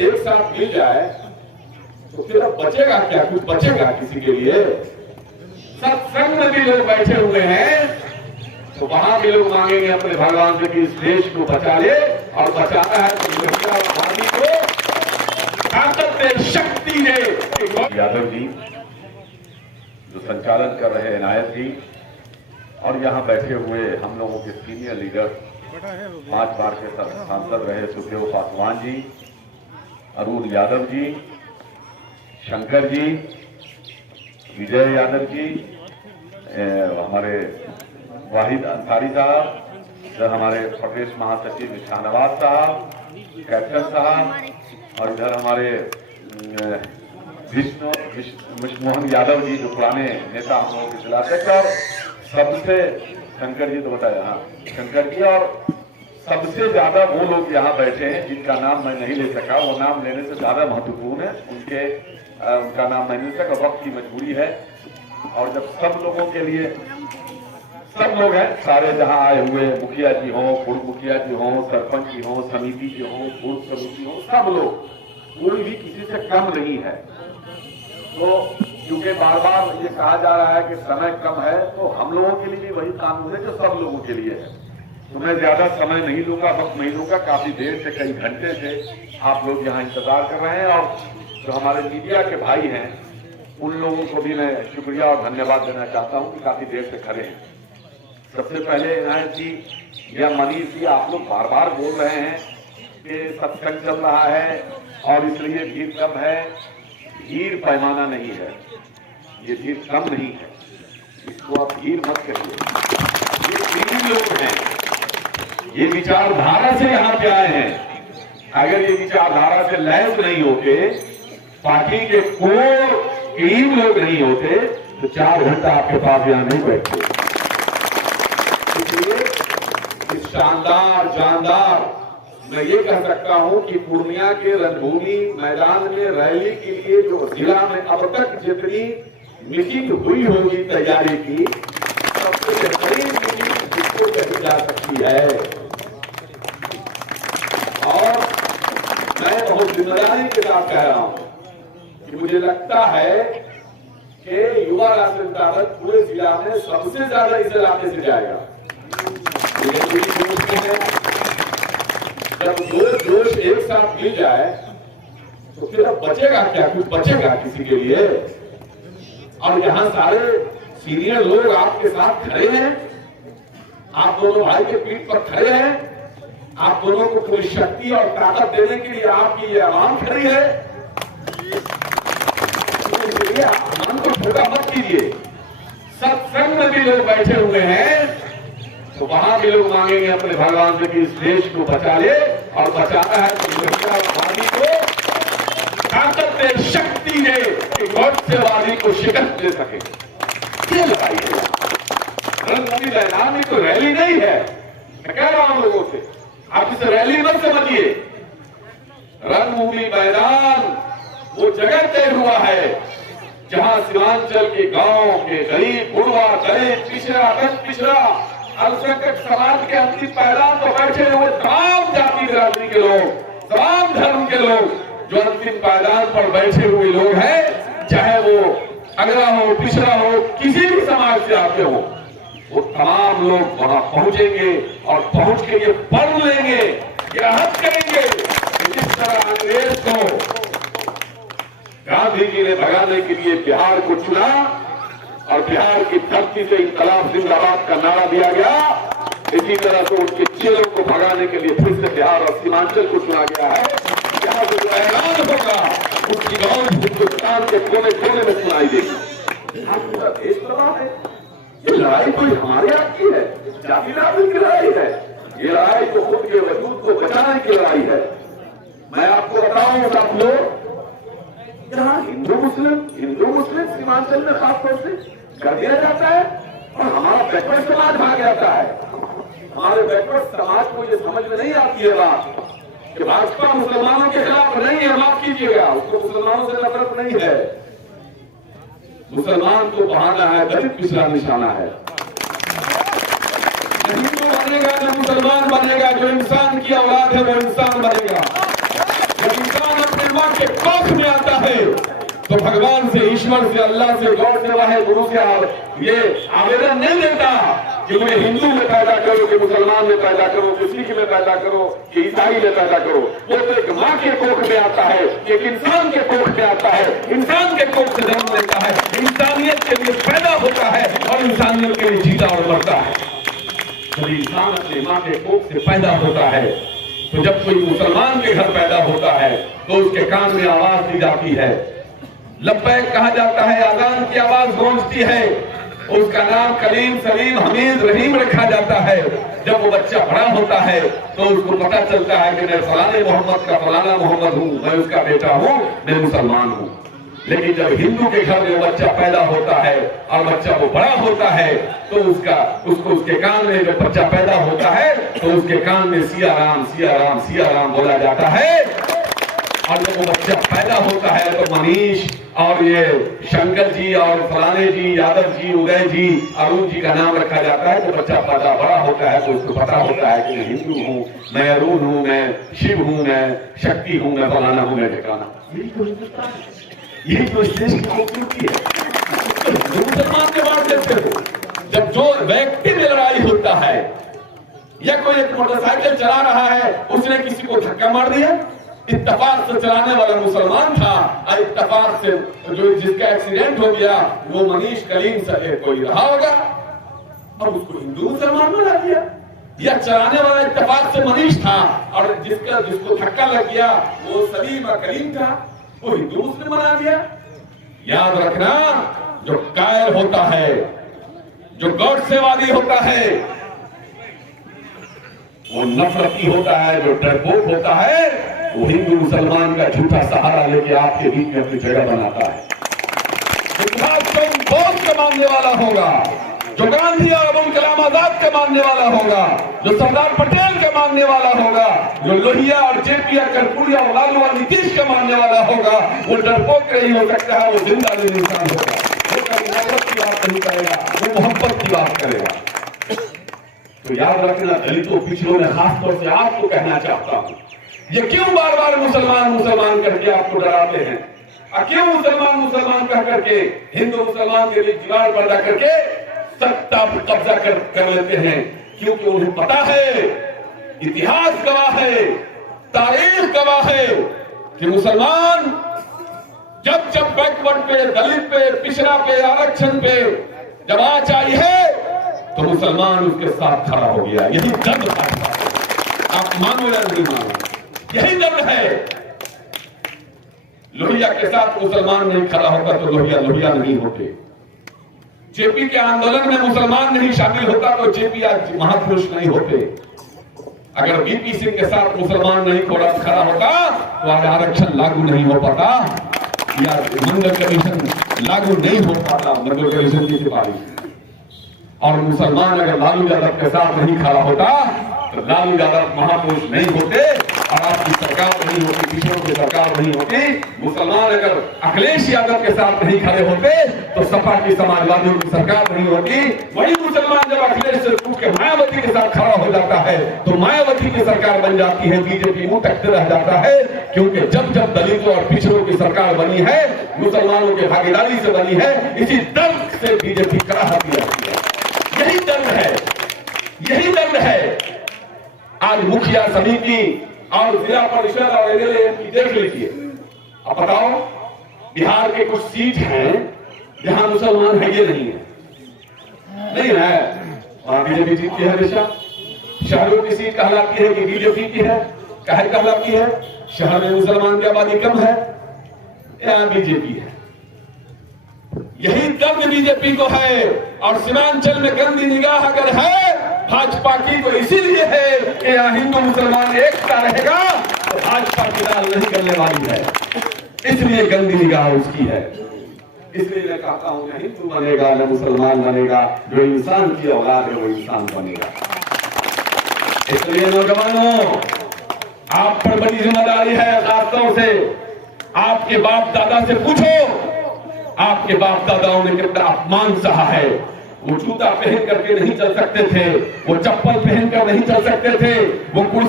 एक साथ मिल जाए तो फिर अब बचेगा क्या? कुछ बचेगा किसी के लिए? सत्संग में भी लोग बैठे हुए हैं तो वहां भी लोग मांगेंगे अपने भगवान से कि इस देश को बचा ले, और बचाना है तो इंदिरावादी को ताकत दे, शक्ति दे। यादव जी जो संचालन कर रहे इनायत जी, और यहाँ बैठे हुए हम लोगों के सीनियर लीडर 5 बार के सांसद रहे सुखदेव पासवान जी, अरुण यादव जी, शंकर जी, विजय यादव जी, हमारे वाहिद अंसारी साहब, इधर हमारे प्रदेश महासचिव शाहनवाज साहब, कैप्टन साहब, और इधर हमारे विष्णुमोहन यादव जी जो पुराने नेता हम लोगों के जिलाध्यक्ष, और सबसे शंकर जी तो बताया, हाँ शंकर जी, और सबसे ज्यादा वो लोग यहाँ बैठे हैं जिनका नाम मैं नहीं ले सका, वो नाम लेने से ज्यादा महत्वपूर्ण है, उनका नाम मैं नहीं ले सका, वक्त की मजबूरी है। और जब सब लोगों के लिए सब लोग हैं, सारे जहां आए हुए मुखिया जी हों, पूर्व मुखिया जी हों, सरपंच जी हों, समिति जी हों, पूर्व समिति हों, सब लोग, कोई भी किसी से कम नहीं है। तो क्योंकि बार बार ये कहा जा रहा है कि समय कम है, तो हम लोगों के लिए भी वही कानून है जो सब लोगों के लिए है। तो मैं ज्यादा समय नहीं लूंगा, वक्त नहीं लूंगा, काफी देर से, कई घंटे से आप लोग यहाँ इंतजार कर रहे हैं, और जो हमारे मीडिया के भाई हैं उन लोगों को भी मैं शुक्रिया और धन्यवाद देना चाहता हूँ कि काफी देर से खड़े हैं। सबसे पहले इनायत जी या मनीष जी, आप लोग बार बार बोल रहे हैं कि सत्संग चल रहा है और इसलिए भीड़ कम है। भीड़ पैमाना नहीं है, ये भीड़ कम नहीं है, इसको आप भीड़ मत करिए। ये तीन लोग हैं, ये विचारधारा से यहाँ पे आए हैं। अगर ये विचारधारा से लैस नहीं होते, पार्टी के कोर टीम लोग नहीं होते, तो 4 घंटा आपके पास यहाँ नहीं बैठते। इसलिए इस शानदार जानदार मैं ये कह सकता हूं कि पूर्णिया के रणभूमि मैदान में रैली के लिए जो जिला में अब तक जितनी मीटिंग हुई होगी तैयारी की, सबसे बेहतरीन मीटिंग जिसको कही जा सकती है। और मैं बहुत जिम्मेदारी के साथ कह रहा हूं कि मुझे लगता है कि युवा राष्ट्रीय ताकत पूरे जिला में सबसे ज्यादा इस इलाके से जाएगा। जब दो जोश एक साथ मिल जाए तो फिर अब बचेगा क्या? कुछ बचेगा किसी के लिए? और यहाँ सारे सीनियर लोग आपके साथ खड़े हैं, आप दोनों भाई के पीठ पर खड़े हैं, आप दोनों को पूरी शक्ति और ताकत देने के लिए आपकी ये आवाम खड़ी है। इसलिए मन को छोटा मत कीजिए। सत्संग में भी लोग बैठे हुए हैं तो वहां भी लोग मांगेंगे अपने भगवान से कि इस देश को बचा ले, और बचाना है तो इंदिरावादी को ताकत दे, शक्ति दे कि गौरसेवादी को शिकस्त दे सके। ये लड़ाई है। रणभूमि मैदान में तो रैली नहीं है। मैं कह रहा हूं लोगों से, आप इसे रैली मत समझिए। रणभूमि मैदान वो जगह तय हुआ है जहां सीमांचल के गांव के गरीब, बुढ़वा, दलित, पिछड़ा, पिछड़ा, अल्पसंख्यक समाज के अंतिम पायदान पर बैठे हुए तमाम जाति बिरादरी के लोग, तमाम धर्म के लोग जो अंतिम पायदान पर बैठे हुए लोग हैं, चाहे वो अगला हो, पिछड़ा हो, किसी भी समाज से आते हो, वो तमाम लोग वहां पहुंचेंगे और पहुंच के ये पढ़ लेंगे, ये हद करेंगे कि जिस तरह अंग्रेज को गांधी जी ने भगाने के लिए बिहार को चुना और बिहार की धरती से इंकलाब जिंदाबाद का नारा दिया गया, इसी तरह से उनके चेलों को भगाने के लिए फिर से बिहार और सीमांचल को चुना गया है। यहाँ से जो ऐलान होगा उनकी गांव हिंदुस्तान के कोने कोने में सुनाई देगी। पूरा देश तबाह है। ये लड़ाई कोई हमारे यहाँ की है, जाति नागरिक की लड़ाई है। ये लड़ाई तो खुद के वजूद को बचाने की लड़ाई है। मैं आपको बताऊं आप लोग, जहाँ हिंदू मुस्लिम सीमांचल में खासतौर से कर दिया जाता है और हमारा बैकवर्ड समाज भाग जाता है। हमारे बैकवर्ड समाज को ये समझ में नहीं आती है बात कि भाजपा मुसलमानों के खिलाफ नहीं है, माफ कीजिएगा, उसको मुसलमानों से नफरत नहीं है। मुसलमान को बहाना है, दलित पिछड़ा निशाना है। हिंदू बनेगा जो मुसलमान बनेगा, जो इंसान की औलाद है वो इंसान बनेगा। जब इंसान के कोख में आता है तो भगवान से, ईश्वर से, अल्लाह से, गॉड से, वाहे गुरु से ये आवेदन नहीं देता कि मुझे हिंदू में पैदा करो, कि मुसलमान में पैदा करो, कि सिख में पैदा करो, कि ईसाई में पैदा करो। वो तो एक माँ के कोख में आता है, एक इंसान के कोख में आता है, इंसान के कोख से जन्म लेता है, इंसानियत के लिए पैदा होता है और इंसानियत के लिए जीता और मरता है। जब इंसान अपनी माँ के कोख से पैदा होता है तो जब कोई मुसलमान के घर पैदा होता है तो उसके कान में आवाज दी जाती है, लब्बैक कहा जाता है, अजान की आवाज गूंजती है, उसका नाम कलीम, सलीम, हमीद, रहीम रखा जाता है। जब वो बच्चा बड़ा होता है तो उसको पता चलता है कि मैं फलाने मोहम्मद का फलाना मोहम्मद हूँ, मैं उसका बेटा हूँ, मैं मुसलमान हूँ। लेकिन जब हिंदू के घर में बच्चा पैदा होता है और बच्चा वो बड़ा होता है तो उसको उसके कान में, जब बच्चा पैदा होता है तो उसके कान में सिया राम, सिया राम, सिया राम बोला जाता है। और जब वो बच्चा पैदा होता है तो मनीष और ये शंकर जी और फलाने जी, यादव जी, उदय जी, अरुण जी का नाम रखा जाता है। जब बच्चा पैदा बड़ा होता है तो उसको पता होता है कि मैं हिंदू हूँ, मैं अरुण हूँ, मैं शिव हूँ, मैं शक्ति हूँ, मैं फलाना हूँ, मैं ठिकाना। यही तो हिंदुस्तान है, यही तो इस देश की खूबसूरती है। मुसलमान के बात देखते हो, जब जो व्यक्ति में लड़ाई होता है या कोई एक मोटरसाइकिल चला रहा है, उसने किसी को धक्का मार दिया, इत्तेफाक से चलाने वाला मुसलमान था और इत्तेफाक से जो जिसका एक्सीडेंट हो गया वो मनीष कलीम से कोई रहा होगा और उसको हिंदू मुसलमान बना दिया। या चलाने वाला इत्तेफाक से मनीष था और जिसको धक्का लग गया वो सलीम और कलीम था, वो हिंदू मुस्लिम बना दिया। याद रखना, जो कायर होता है, जो गॉड सेवादी होता है, वो नफरती होता है, जो डरपोक होता है, वो हिंदू मुसलमान का झूठा सहारा लेके आपके बीच में अपनी जगह बनाता है। जो बोस के मानने वाला होगा, जो गांधी और अबुल कलाम आजाद के मानने वाला होगा, जो सरदार पटेल के मानने वाला होगा, जो लोहिया और जेपी और कर्पूरिया और लालू और नीतीश के मानने वाला होगा, वो डरपोक नहीं हो सकता है, वो जिंदा इंसान होगा। वो कभी नफरत की बात नहीं करेगा, वो मोहब्बत की बात करेगा। तो याद रखना, दलितों, पिछड़ों में खासतौर से आपको कहना चाहता हूं, ये क्यों बार बार मुसलमान मुसलमान करके आपको डराते हैं? क्यों मुसलमान मुसलमान कह करके हिंदू मुसलमान के लिए दीवार पैदा करके सत्ता पर कब्जा कर लेते हैं? क्योंकि उन्हें पता है, इतिहास गवाह है, तारीख गवाह है कि मुसलमान जब जब बैकवर्ड पे, दलित पे, पिछड़ा पे, आरक्षण पे जब आंच आई है तो मुसलमान उसके साथ खड़ा हो गया। यही दर्द था, आप मानो या नहीं मानो, यही दर्द है। लोहिया के साथ मुसलमान नहीं खड़ा होता तो लोहिया लोहिया नहीं होते। जेपी के आंदोलन में मुसलमान नहीं शामिल होता तो जेपी आज महापुरुष नहीं होते। अगर वीपी सिंह के साथ मुसलमान नहीं खड़ा होता तो आज आरक्षण लागू नहीं हो पाता या मंडल कमीशन लागू नहीं हो पाता, मंडल कमीशन की सिफारिश। और मुसलमान अगर लालू यादव के साथ नहीं खड़ा होता तो लालू यादव महापुरुष नहीं होते और आपकी सरकार नहीं होती, पिछड़ों की सरकार नहीं होती। मुसलमान अगर अखिलेश यादव के साथ नहीं खड़े होते तो सपा की, समाजवादियों की सरकार नहीं होती। वही मुसलमान जब अखिलेश से टूट के मायावती के साथ खड़ा हो जाता है तो मायावती की सरकार बन जाती है, बीजेपी मुंह तकते रह जाता है। क्योंकि जब जब दलितों और पिछड़ों की सरकार बनी है, मुसलमानों की भागीदारी से बनी है, इसी दर्द से बीजेपी कराहती रहती है। यही दर्द है, यही दर्द है। आज मुखिया समिति और जिला परिषद और एमएलए देख लीजिए। अब बताओ, बिहार के कुछ सीट हैं जहां मुसलमान है, ये नहीं है, नहीं है, वहां बीजेपी जीतती है हमेशा। शहरों की सीट कहलाती है कि बीजेपी की है, काहे कहलाती है? शहर में मुसलमान की आबादी कम है, यहाँ बीजेपी है। यही दर्द बीजेपी को है। और सीमांचल में गंदी निगाह अगर है भाजपा की तो इसीलिए है कि यहाँ हिंदू मुसलमान एकता रहेगा तो भाजपा की दाल नहीं करने वाली है, इसलिए गंदी निगाह उसकी है। इसलिए मैं कहता हूं, न हिंदू बनेगा न मुसलमान बनेगा, जो इंसान की औलाद है वो इंसान बनेगा। इसलिए नौजवानों, आप पर बड़ी जिम्मेदारी है। खासतौर से आपके बाप दादा से पूछो, आपके बाप दादाओं ने कितना अपमान सहा है। वो जूता पहन करके नहीं चल सकते थे, वो चप्पल पहन कर नहीं चल सकते थे, वो कुर्सी